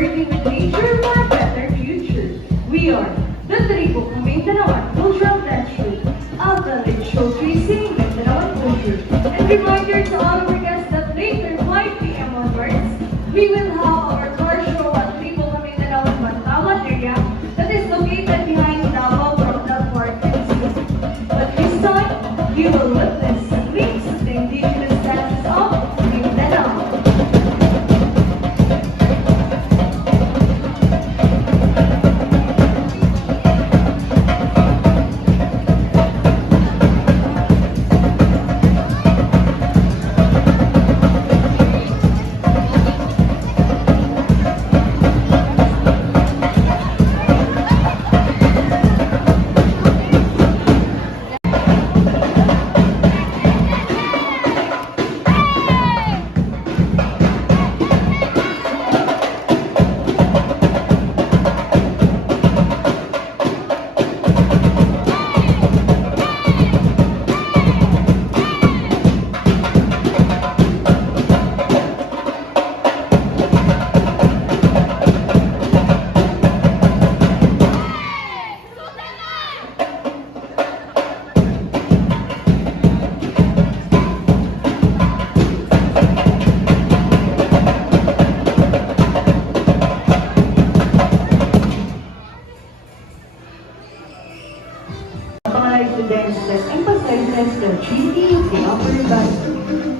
working with nature for a better future. We are the Tribo Mindanao Cultural Dance Troupe, a village showcasing Mindanao culture. And reminder to all of our guests that later, 5 p.m. onwards, we will have our car show at Tribo Mindanao Mantawan area that is located behind Davao Promenade Park and Zoo. But this time, you will witness a glimpse of the indigenous dances of Mindanao. The dance that emphasizes the agility of the upper body.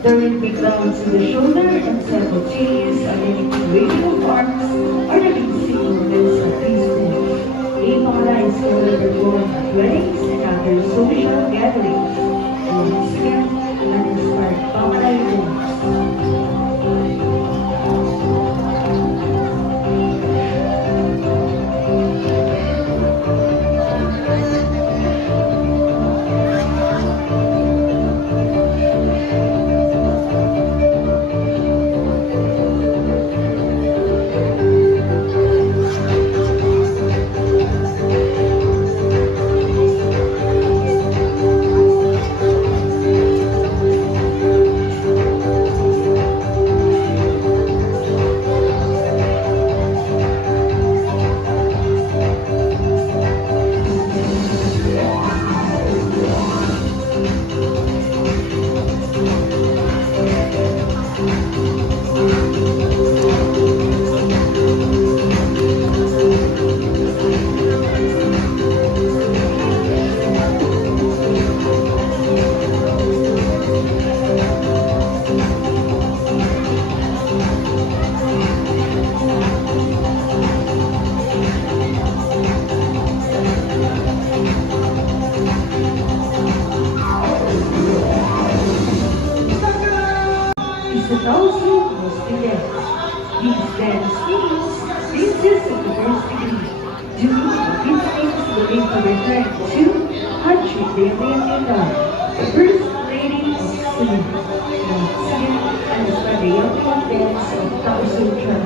The rhythmic bounce in the shoulder and simultaneous identical waving of arms are the basic movements of these moves. A pangala is performed at weddings and other social gatherings. Once again, let us start pangala dance. Those who must be dance. These dance schemes, princess of the first degree, due to the instincts believed to return to Hachi Delia, the first lady of Celine. And it's by the young dance of Tausutra.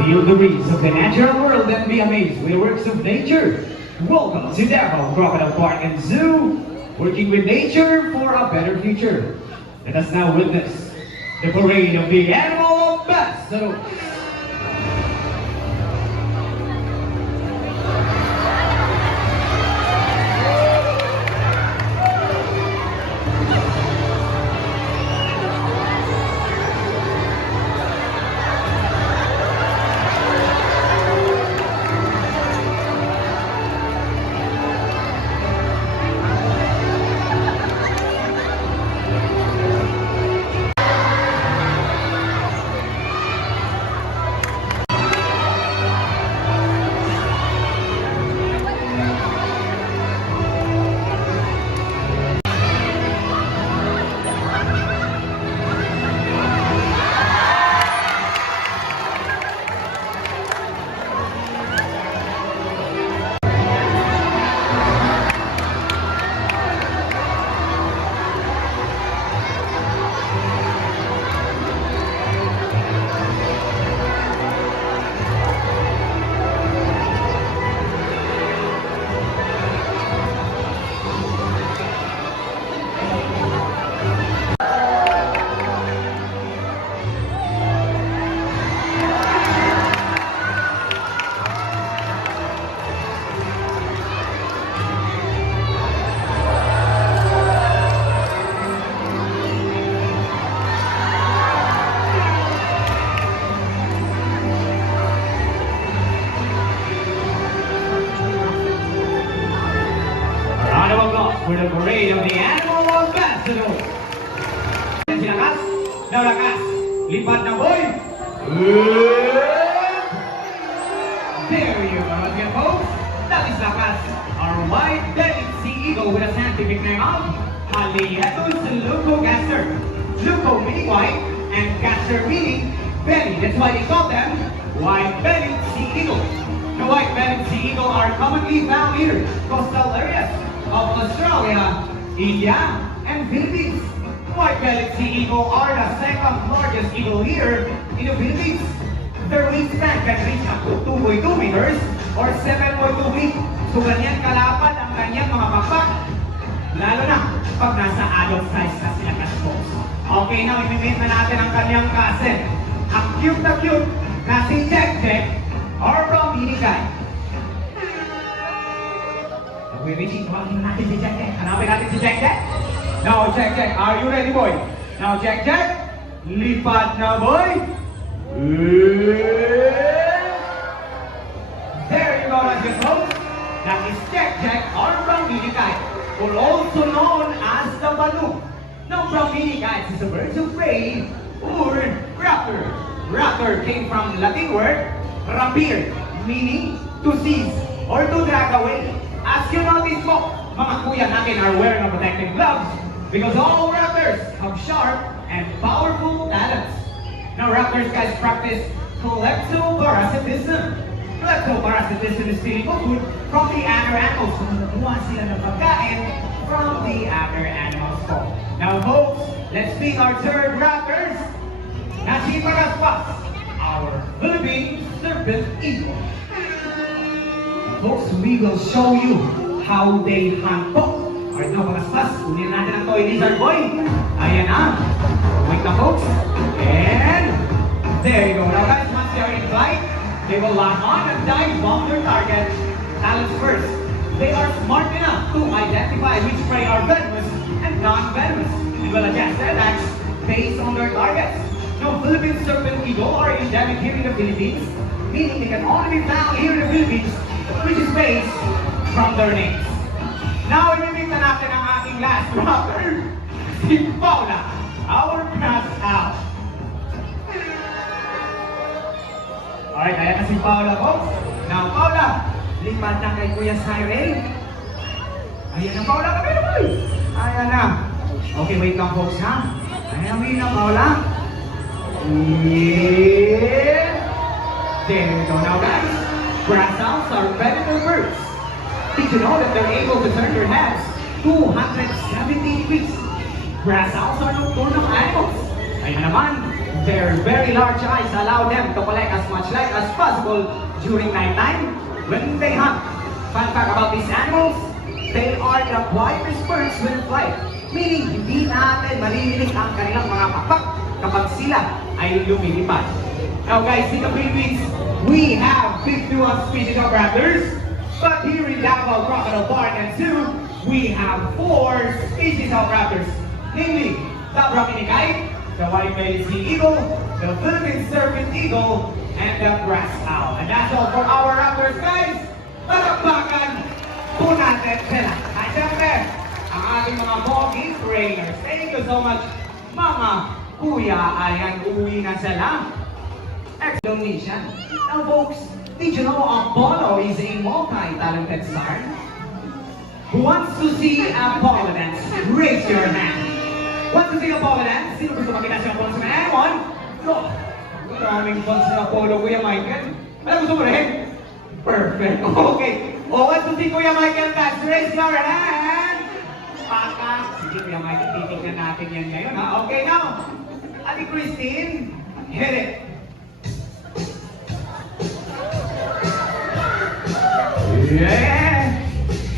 Feel the breeze of the natural world and be amazed with the works of nature. Welcome to Davao Crocodile Park and Zoo, working with nature for a better future. Let us now witness the parade of the animal ambassadors. For the parade of the animal ambassador. Lakas, daw lakas, lipat na boy. There you go again, folks. That is lakas, our white-bellied sea eagle with a scientific name of Haliaetus leucogaster. Leuco meaning white and gaster meaning belly. That's why they call them white-bellied sea eagle. The white-bellied sea eagle are commonly found here, coastal areas of Australia, India, and Philippines. White-bellied sea eagle are the second largest eagle here in the Philippines. Their wingspan can reach up to 2.2 meters or 7.2 feet. So ganyan kalapad ang kanyang mga pakpak. Lalo na pag nasa adult size na sila folks. Okay, now imimit na natin ang kanyang cousin. Ang cute na si Jack Jack or from Minigay. We're reaching natin si Jack Jack. Hanapin natin si Jack Jack. Now, Jack Jack, are you ready, boy? Now, Jack Jack, lipat na, boy. There you go, Rajan folks. That is Jack Jack or Brahminicai, or also known as the Banu. Now, Brahminicai is a bird of prey or raptor. Raptor came from Latin word rapir, meaning to seize or to drag away. As you notice po, mga kuya natin are wearing a protective gloves because all raptors have sharp and powerful talons. Now raptors guys practice kleptoparasitism. Kleptoparasitism is stealing food from the other animals. So nakuha sila ng pagkain from the other animals po. Now folks, let's meet our third raptors. Na si Maraspas, our Philippine serpent eagle. Folks, we will show you how they hunt po. Alright, now, Maraspas, kunin natin ang toy lizard boy. Ayan na. Wait na, folks. And there you go. Now, guys, once they are in flight, they will lock on and dive bomb their target. Talents first. They are smart enough to identify which prey are venomous and non-venomous. They will adjust their attacks based on their targets. Now, Philippine serpent eagle are endemic here in the Philippines, meaning they can only be found here in the Philippines, which is based from their names. Now, imimit na natin ang ating last raptor, si Paula, our grass owl. Alright, ayan na si Paula, folks. Now, Paula, lipat na kay Kuya Cyril. Ayan na, Paula, kami na, boy. Ayan na. Okay, wait lang, folks, ha? Ayan na, Paula. Yeah. There you go. Now, guys, grass owls are predator birds. Did you know that they're able to turn their heads 270 degrees? Grass owls are nocturnal animals. Ayun naman, Their very large eyes allow them to collect as much light as possible during nighttime when they hunt. Fun fact about these animals, they are the quietest birds when flight. Meaning, hindi natin maririnig ang kanilang mga pakpak kapag sila ay lumilipad. Now guys, in the Philippines, we have 51 species of raptors. But here in Davao Crocodile Park and Zoo, we have 4 species of raptors. Namely, the Brachynicide, the white-bellied sea eagle, the Philippine serpent eagle, and the grass owl. And that's all for our raptors, guys! Palakpakan po natin sila. At syempre, ang ating mga bogey trainers. Thank you so much, mga kuya. Ayan, uuwi na sila. Indonesian. Now folks, did you know Apollo is a multi-talented star? Who wants to see Apollo dance? Raise your hand. Wants to see Apollo dance? Sino gusto makita si Apollo sa anyone? No. Maraming fans si Apollo, Kuya Michael. Alam gusto mo rin? Perfect. Okay. O, wants to see Kuya Michael dance? Raise your hand. Paka. Sige, Kuya Michael, titignan natin yan ngayon, ha? Okay, now. Ate Christine, hit it. Yeah!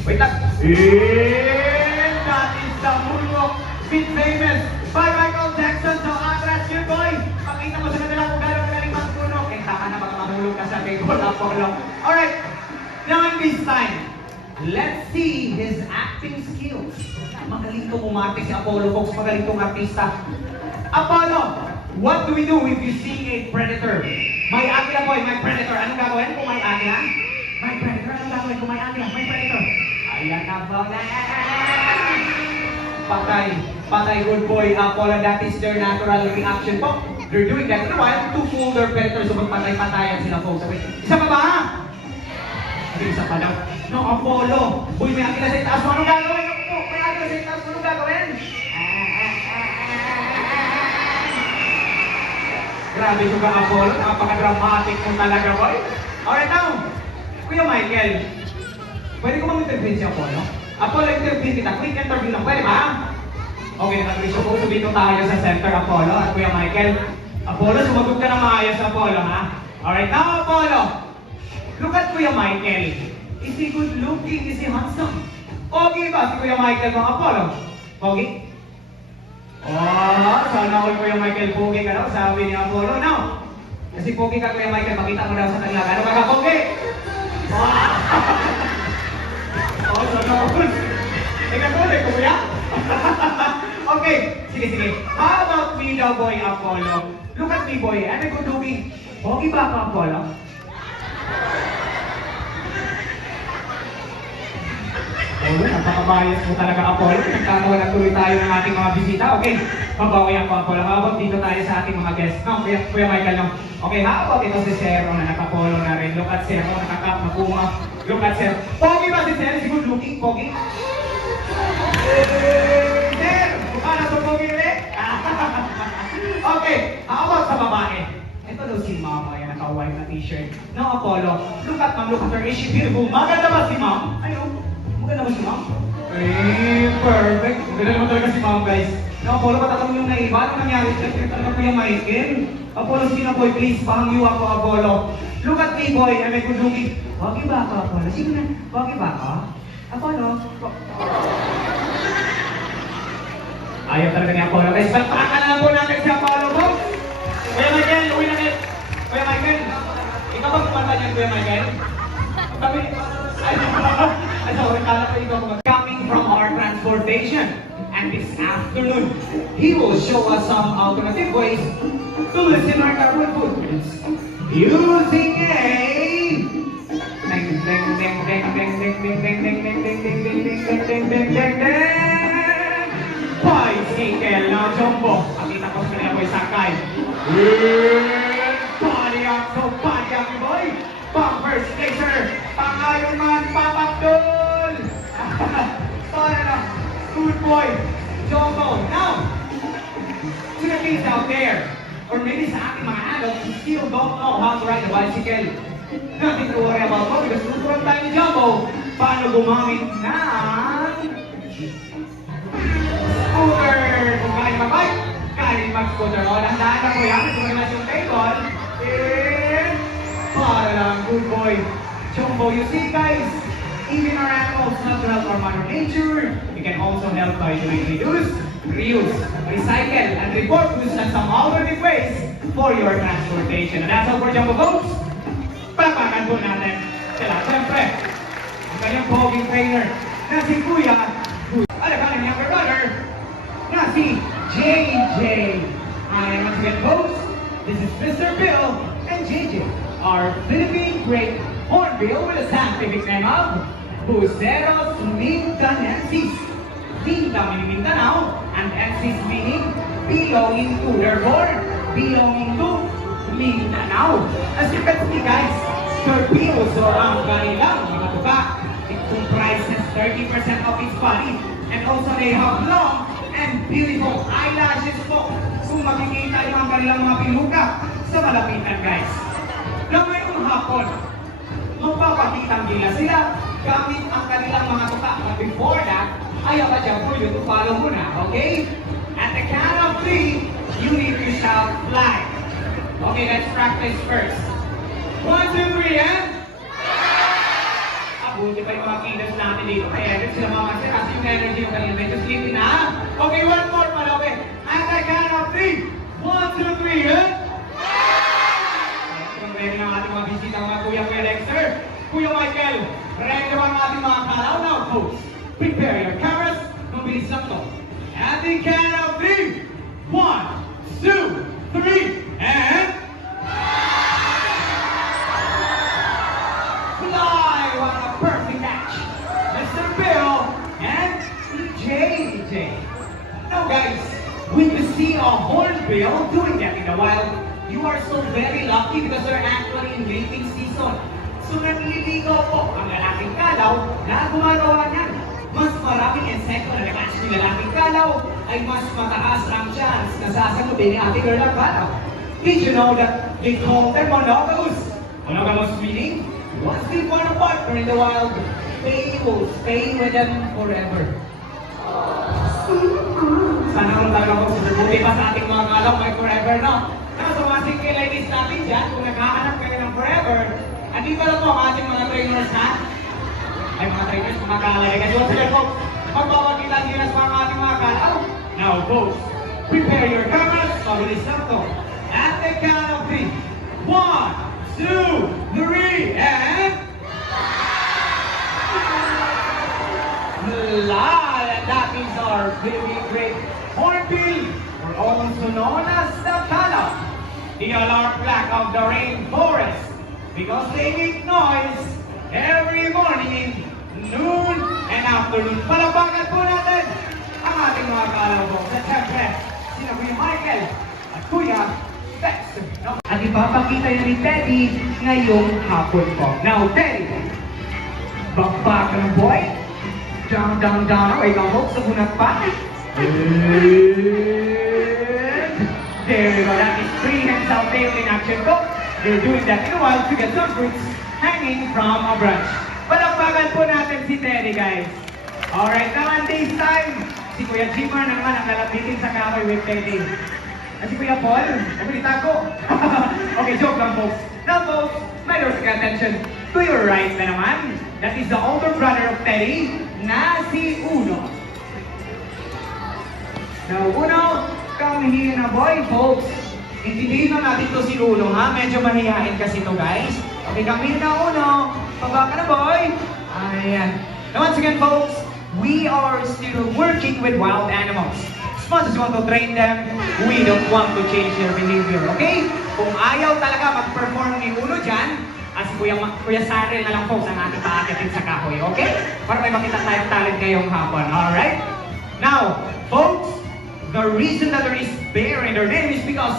Wait lang! And that is the moonwalk made famous by Michael Jackson. So, atras yun, boy! Pakita mo sa kanila kung gano'ng galing magpunok. Eh, tama na baka mahulog ka sa table, Apollo. Alright! Now, in this time, let's see his acting skills. Magaling itong umarte si Apollo, folks. Magaling itong artista. Apollo, what do we do if you see a predator? May agila, boy. May predator. Anong gagawin kung may agila? May predator, anong gagawin kung may agila? May predator. Ayan na ba? Patay. Patay, good boy. Apollo, that is their natural reaction po. They're doing that in a while to fool their predators. So magpatay-patayan sila po. Sabi, isa pa ba? Sabi, isa pa daw. No, Apollo. Uy, may agila sa itaas mo. Anong gagawin? May agila sa itaas mo. Anong gagawin? Grabe ko ka, Apollo. Napaka-dramatic mo talaga, boy. Alright, now. Kuya Michael, pwede ko mag-intervene si Apollo? Apollo, intervene kita. Quick interview lang. Pwede ba? Okay, nag-wish ko. Subito tayo sa center, Apollo at Kuya Michael. Apollo, sumagot ka na maayos, Apollo, ha? Alright, now, Apollo. Look at Kuya Michael. Is he good looking? Is he handsome? Pogi ba si Kuya Michael, mga Apollo? Pogi? Oh, sana all Kuya Michael, pogi ka daw, sabi ni Apollo. Now, kasi pogi ka, Kuya Michael, makita mo daw sa kanila. Gano'n ka pogi? Wow! Oh, sana all. Teka ko, Kuya? Okay, sige. How about me daw, boy, Apollo? Look at me, boy. Ano good looking? Pogi ba ako, Apollo? Oh, napaka-bias mo talaga, Apollo. Nagtatawa na tuloy tayo ng ating mga bisita. Okay, mabawi ako, Apollo. How about dito tayo sa ating mga guests? No, Kuya Michael, no? Okay, how about ito si Sir na nakapolo na rin? Look at Sir, nakakap, makunga. Look at Sir. Pogi ba si Sir? Is good looking, pogi? Sir! Para sa pogi ulit? Okay, how about sa babae? Ito daw si Mama, yan naka-white na t-shirt. No, Apollo. Look at Ma'am, look at her. Is she beautiful? Maganda ba si Ma'am? Ayun. Maganda ba si Ma'am? Perfect. Maganda naman talaga si Ma'am, guys. No, Apollo, patatanong yung naiba. Ano nangyari? Check talaga Kuya Michael. Apollo, sino boy? Please, pahangyo ako, Apollo. Look at me, boy. I'm a good looking. Wagi ba ako, Apollo? Sige na. Wagi ba ako? Apollo. Ayaw talaga ni Apollo. Guys, palpakan na lang po natin si Apollo, po. Kuya Michael, uwi na kayo. Kuya Michael, ikaw ba kumanta niyan, Kuya Michael? Sabi, sorry, kala ko ikaw kumanta. Coming from our transportation. And this afternoon, he will show us some alternative ways to listen our carbon footprints. Using a bicycle na jumbo. Pakita ko sa kanila boy sakay. Padiyak so padiyak boy. Bumper skater. Pangayon man papakdol. Para na. Good boy. Jumbo. Now, to the kids out there, or maybe sa ating mga adults who still don't know how to ride a bicycle. Nothing to worry about mo because tuturuan tayo ni Jumbo paano gumamit ng scooter. Kung kaya mag-bike, kaya Dahil mag-scooter mo, dahan-dahan na kuya, magsumilas yung table. And, para lang, good boy. Chumbo, you see guys, even our animals not to help our mother nature, we can also help by doing reduce, reuse, recycle, and repurpose and some alternative ways for your transportation. And that's all for Jumbo folks. Palakpakan po natin sila. Siyempre, ang kanyang poging trainer na si Kuya, at ang kanyang younger brother na si JJ. And once again folks, this is Mr. Bill and JJ, our Philippine great hornbill with a scientific name of Buceros mindanensis. Minda meaning Mindanao, and ensis meaning belonging to. Therefore, belonging to Mindanao. As you can see guys, torpedoes or ang kanilang mga tuka, it comprises 30% of its body. And also they have long and beautiful eyelashes po. Kung makikita nyo ang kanilang mga pinuka sa malapitan guys. Na ngayong hapon, magpapakitang gila sila gamit ang kanilang mga tuka. But before that, I have a job for you to follow muna, okay? At the count of 3, you need to shout fly. Okay, let's practice first. 1, 2, 3, and... Buti pa yung mga kilos natin dito. Kaya rin sila mga kasi kasi yung energy yung kanina medyo sleepy na. Okay, one more pala, okay? At the count of 3, 1, 2, 3, and... Ready na ang ating mga bisita, mga Kuya Dexter, Kuya Michael, ready na ang ating mga kalaw. Now, folks, prepare your cameras. Mabilis lang to. At the count of 3, 1, 2, 3, and... Fly! What a perfect match! Mr. Bill and JJ. Now guys, when you see a hornbill doing that in the wild, you are so very lucky because they're actually in mating season. So nagliligaw po ang lalaking kalaw na gumagawa niyan. Mas maraming insekto na nakatch ng lalaking kalaw ay mas mataas ang chance na sasagutin ni ate girl ang kalaw. Did you know that they call them monogamous? Monogamous meaning, once they find a partner in the wild, they will stay with them forever. Sana kung talaga po susubuti pa sa ating mga kalaw may forever, no? Sa mga single ladies natin dyan, kung naghahanap kayo ng forever, andito lang po ang ating mga trainers na ay mga trainers, mga kalay. Kasi once again folks, magpapakita nila sa mga ating mga kalaw. Now folks, prepare your cameras. Mabilis lang to. At the count of 3, 1, 2, 3, and... Fly! And that is our very great hornbill, or also known as the kalaw. The alarm clock of the rainforest, because they make noise every morning, noon, and afternoon. Palapakan po natin ang ating mga kalaw po. At syempre, sina Kuya Michael at Kuya Dexter. No? At ipapakita yun ni Teddy ngayong hapon po. Now, Teddy, bakbak ka ng boy. Down, down, down. Ay, ikaw sa bunat pa. There you go, that is prehensile tail in action po. They're doing that in a while to get some fruits hanging from a branch. Palakpakan po natin si Teddy, guys. Alright, naman this time, si Kuya Jimar naman ang lalapitin sa kahoy with Teddy. At si Kuya Paul, nabalita ko. Okay, joke lang folks. Now folks, my lord's attention to your right na naman. That is the older brother of Teddy, na si Uno. Now, Uno, come here na boy, folks. Intindihin na natin to si Uno, ha? Medyo mahihain kasi to, guys. Okay, come here na, Uno. Pababa ka na, boy. Ayan. Now, once again, folks, we are still working with wild animals. As much as we want to train them, we don't want to change their behavior, okay? Kung ayaw talaga mag-perform ni Uno dyan, at si Kuya Sarel na lang folks ang ating paakitin sa kahoy, okay? Para may makita tayong talent ngayong hapon, alright? Now, folks, the reason that there is bear in their name is because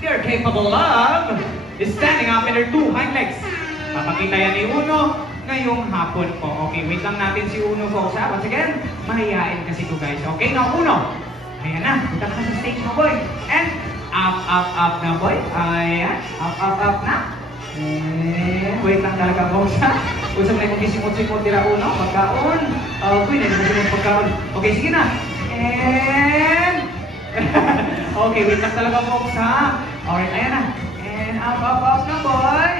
they're capable of standing up in their two hind legs. Papakita yan ni Uno ngayong hapon po. Okay, wait lang natin si Uno folks ha. Once again, mahihain kasi to guys. Okay, now Uno. Ayan na, punta ka na sa stage mo boy. And up na boy. Ayan, up na. And wait lang talaga folks ha. Kung sa may kumisimot-simot nila Uno, magkaon. Okay, na yung pagkaon. Okay, sige na. And Okay, wait lang talaga folks ha. Alright, ayan na. And up na boy.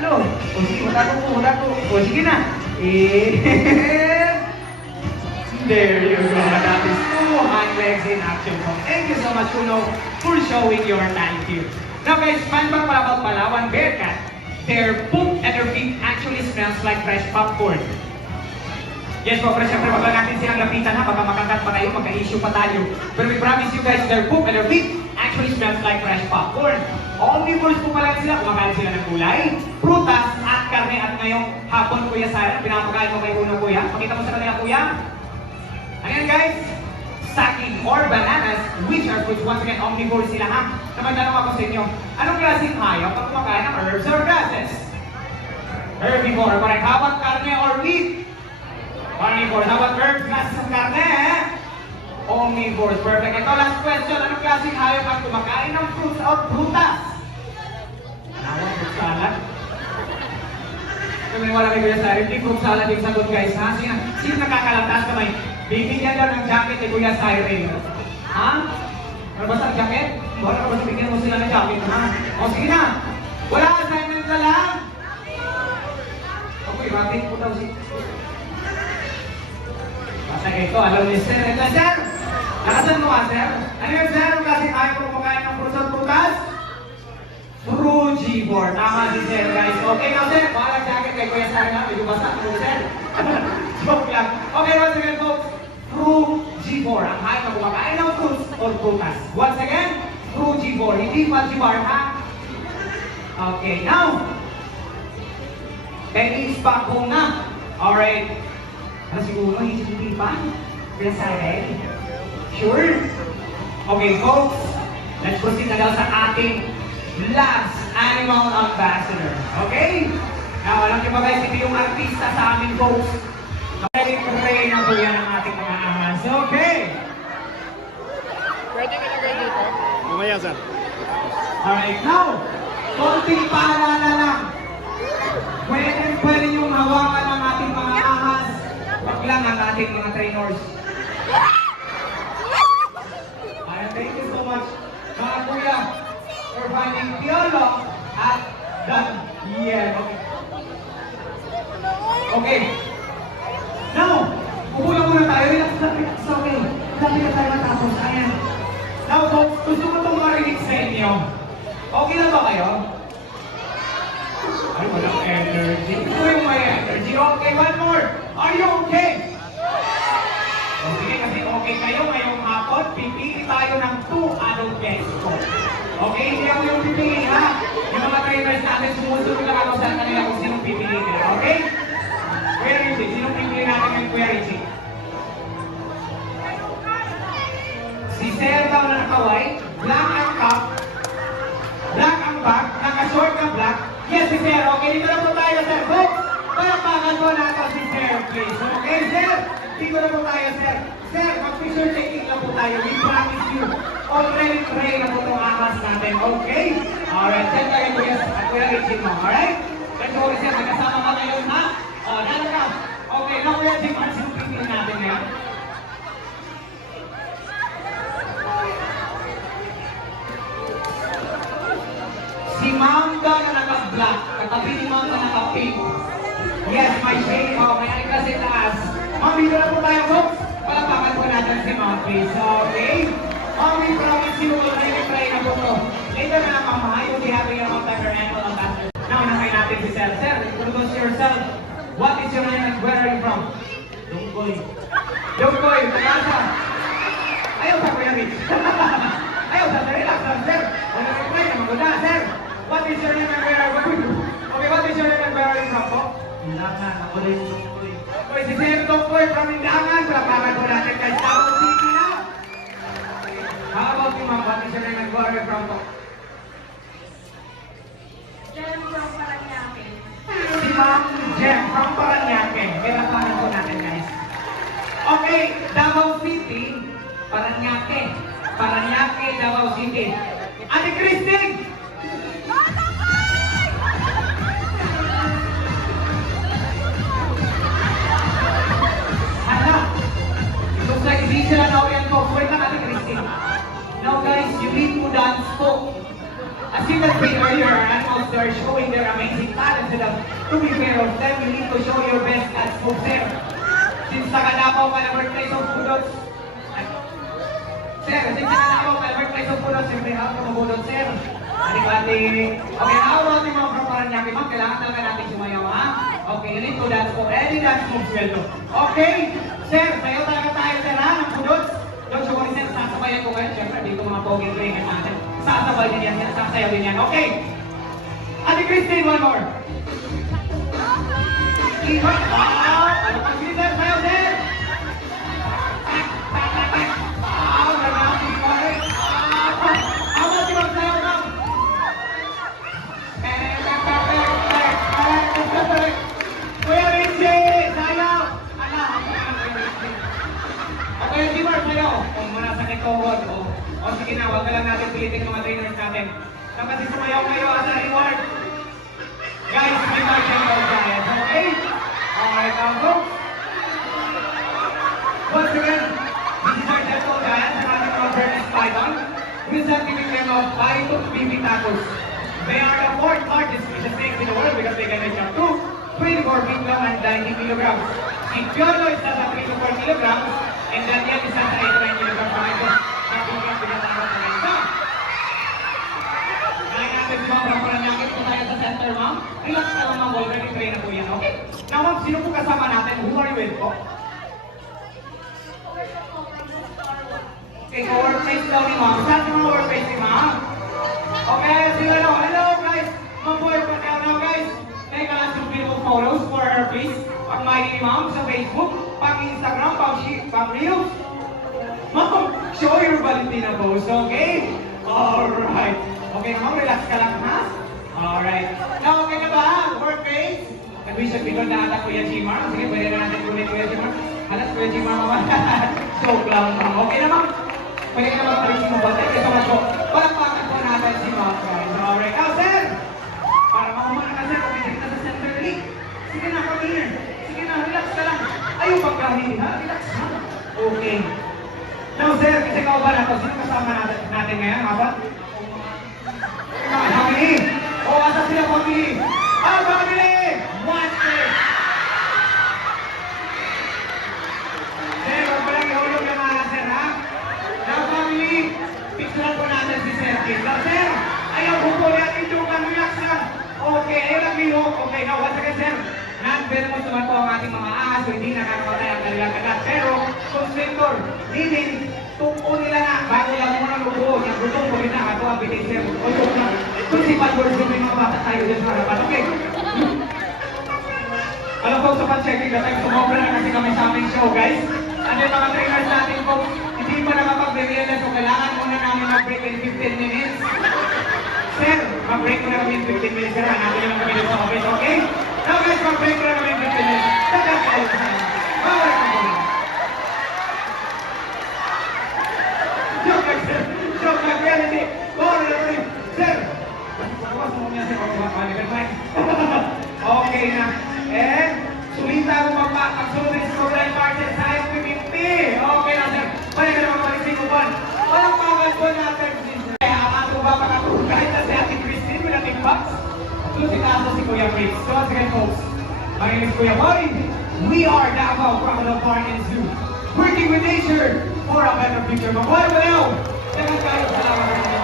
Ano? O sige, matato. O sige na. And there you go. That is two hind legs in action po. Thank you so much, Uno, for showing your talent here. Now guys, fun fact pala about Palawan Bearcat. Their poop and their feet actually smells like fresh popcorn. Yes po, pero syempre wag lang natin silang lapitan ha, baka makakat pa kayo, magka-issue pa tayo. But we promise you guys, their poop and their feet actually smells like fresh popcorn. Omnivores po pala sila, kumakain sila ng gulay, prutas, at karne. At ngayong hapon, Kuya Sarah, pinapakain ko kay Uno, Kuya. Pakita mo sa kanila, Kuya. Ano yan guys? Saging or bananas, which are fruits. Once again, omnivores sila ha. Naman ako sa inyo, anong klaseng hayop pag kumakain ng herbs or grasses? Herbivore, correct. How about karne or meat? Omnivores. How about herbs, grasses, at karne? Omnivores. Perfect. Ito, last question. Anong klaseng hayop ang kumakain ng fruits or prutas? Anong fruit salad? Kung wala kayo Kuya Cyril, hindi fruit salad yung sagot guys ha? Sino nakakalantas kamay? Bibigyan daw ng jacket ni Kuya Cyril. Ha? Ano ba sa jacket? Wala ka ba bigyan mo sila ng jacket ha? O sige na! Wala assignment na lang! Okay, rating po daw si... Basta ito, alam niyo sir. Ito sir! Nakasan mo sir? Ano yun sir? Ang klaseng ayaw ko kumakain ng fruits at prutas? Frugivore. Tama si sir guys. Okay now sir, bahala jacket kay Kuya Cyril na. Medyo basta mo sir. Joke lang. Okay, once again folks. Frugivore. Ang hayop na kumakain ng fruits or prutas. Once again, frugivore. Hindi Fajibar ha? Okay, now. Tennis pa ko na. Alright. Ano siguro, hindi pa? Kuya Cyril? Sure? Okay folks, let's proceed na daw sa ating last animal ambassador. Okay? Now, alam niyo ba guys, ito yung artista sa amin folks. Very train na po yan ang ating mga ahas. Okay! Pwede ka lagay dito? Mamaya, sir. Alright, now, konting paalala lang. Pwede yung hawakan ng ating mga ahas. Wag lang ang ating mga trainers. Alright, thank you so much, mga kuya, for finding Piolo at Daniel. Okay. Now, upo muna tayo. Relax. Okay. Lapit na tayo matapos. Ayan. Now, folks, gusto ko itong marinig sa inyo. Okay na ba kayo? Ay, walang energy. Ito yung may energy. Okay, one more. Are you okay? O, sige, kasi okay kayo ngayong hapon. Pipili tayo ng 2 adult guests ko. Okay, hindi ako yung pipili, ha? Yung mga trainers natin, sumusunod lang ako sa kanila kung sinong pipili nila. Okay? Kuya Richie, sinong pipili natin ng Kuya Richie? Si Sir daw na naka-white, black ang top, black ang back, naka-short na black. Yes, si Sir. Okay, dito na po tayo, Sir. Folks, palapakan po natin si Sir, please. Okay, Sir? Dito na po tayo, Sir. Sir, mag-picture taking na po tayo. We promise you. Already train na po itong ahas natin. Okay? Alright, Sir, tayo Kuya Richie mo. Alright? Let's go, Sir. Nagkasama ka ngayon, ha? Dala ka. Okay, na Kuya Jim, ano sinong pipili natin ngayon? Si Mamba na naka-black, katabi ni Mamba na naka-pink. Yes, may shade. May ano kasi taas. Ma'am, dito na po tayo, folks. Palapakan po natin si Ma'am, please. Okay? Ma'am, we promise you will really try na po to. Later na, Ma'am, I will be having your own time for animal ambassador. Now, inakay natin si Sir. Sir, introduce yourself. What is your name and where are you from? Dungkoy. Dungkoy, Tagasa. Ayaw sa Kuya Rich. Ayaw sa relax lang, Sir. Wala ka try na maganda, Sir. What is your name and where are you? Okay, what is your name and where are you from po? Indangan, ako rin yung tungkoy. Okay, si Sir Dungkoy from Indangan. Palapakan po natin kay Tao City na. How about you, Ma'am? What is your name and where are you from po? Jen from Paranaque. Si Ma'am Jem from Paranaque. Palapakan po natin, guys. Okay, Davao City, Paranaque. Paranaque, Davao City. Ate Christine! Ano? It looks like hindi sila na-oriented As you can see earlier, our animals are showing their amazing talent to be fair of them, you need to show your best at smoke, sir. Since nakalapaw ka na birthplace of Budots, sir, since nakalapaw ka na birthplace of Budots, siyempre hawak ka mabudot, sir. Ating-ating, okay, now ating mga Paranaque, ma'am, kailangan talaga natin sumayaw, ha? Okay, you need to dance po. Any dance moves well, no? Okay, sir, sayo talaga tayo, sir, ha? Ng Budots. Don't you worry, sir, sasabayan ko kayo. Siyempre, dito mga poging trainer natin. Sasabay din yan, sasayaw din yan. Okay. Ate Christine, one more. Iba. Ano pa si sir? Sayaw, sir. Nagawin ko rin. Ama, si ma'am, sayaw, ma'am. Kuya Rinji, sayaw. Ala. Okay, Jimar, sayaw. Kung muna sa kitohod, o sige na, wag ka lang natin pilitin mga trainers natin. Kasi sumayaw kayo as a reward. Guys, may marching out guys, okay? Alright, go. Once again, this is our gentle giant, sa ating mga Burmese Python. With scientific name of Phytopithecus. They are the fourth largest species snakes in the world because they can reach up to 24 feet long and 90 kilograms. Si Piolo is nasa 3 to 4 kilograms, and Daniel is nasa 8 to 9 kilograms per ito. Nabigas pinatawag na ito. Ngayon natin si Ma'am Paranaque po tayo sa center, ma'am. Relax na lang, ma'am. Already train na po yan, okay? Now, ma'am, sino po kasama natin? Who are you with po? Okay, co-workmates daw ni ma'am. Saan si mga workmates ni ma'am? Okay, sila na. Hello, guys. Mabuhay pa kayo now, guys. Take some beautiful photos for her, please. Pang my ma'am sa Facebook, pang Instagram, pang Reels. Ma'am, show your Valentina pose, okay? Alright. Okay, ma'am, relax ka lang, ha? Alright. Now, okay na ba? Workmates? Nag-wish at bigod na ata Kuya Jimar. Sige, pwede na natin kunin Kuya Jimar. Halas Kuya Jimar, ma'am. Joke lang, ma'am. Okay na, ma'am? Pwede ka na magpalisin mo ba? Thank you so much po. Palakpakan po natin si ma'am. Alright. Now, sir! Para makumana ka, sir. Okay, sige na sa center league. Sige na, come here. Sige na, relax ka lang. Ayaw pagkahin, ha? Relax, ha? Okay. Now, sir, kasi kauban na to. Sino kasama natin ngayon, ha ba? Family! O, asa sila family? Ah, family! One thing! Sir, huwag pa lang ihulog yung mga sir, ha? Now, family, picturean po natin si Sir Kid. Now, sir, ayaw hupo natin yung relax lang. Okay, ayaw lang ihulog. Okay, now, once again, sir, non-venomous naman po ang ating mga ahas, so hindi nakakamatay ang kanilang kagat. Pero, constrictor, meaning, tungko nila na, bago lang muna lugo, yung gutong ko rin na, ako ang bitin, sir. O, yung principal version, may mga bata tayo dyan sa harapan. Okay. Alam po, sa pan-checking na tayo, sumobra na kasi kami sa aming show, guys. Ano yung mga trainers natin po, hindi pa nakapag-realize, so kailangan muna namin mag-break in 15 minutes. Sir, mag-break muna kami in 15 minutes, sir. Hanapin naman kami dito sa office, okay? Now guys, mag-break muna kami in 15 minutes. Tagal kayo sa akin. Bawal ka muna. Joke lang, sir. Joke lang, reality. Bawal na rin. Sir! Bawas mo niya, sir. Okay na. And, sulita mo pagsunod ng scoreline partner sa FPPP. Okay na, sir. Balik ka naman balik sa ikupan. Walang pagal po natin. Kaya ang ato ba kahit na si Ate Christine with a big box? Tuloy si Kaso si Kuya Briggs. So once again, folks, my name is Kuya Boy. We are Davao Crocodile Park and Zoo. Working with nature for a better future. Mabuhay mo na! Dagan kayo. Salamat sa inyo.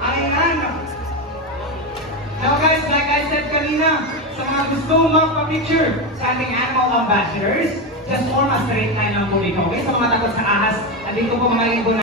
Ayan. Now guys, like I said kanina, sa mga gusto magpa-picture sa ating animal ambassadors, just form a straight line lang po dito. Okay? Sa mga takot sa ahas, andito po mga ibon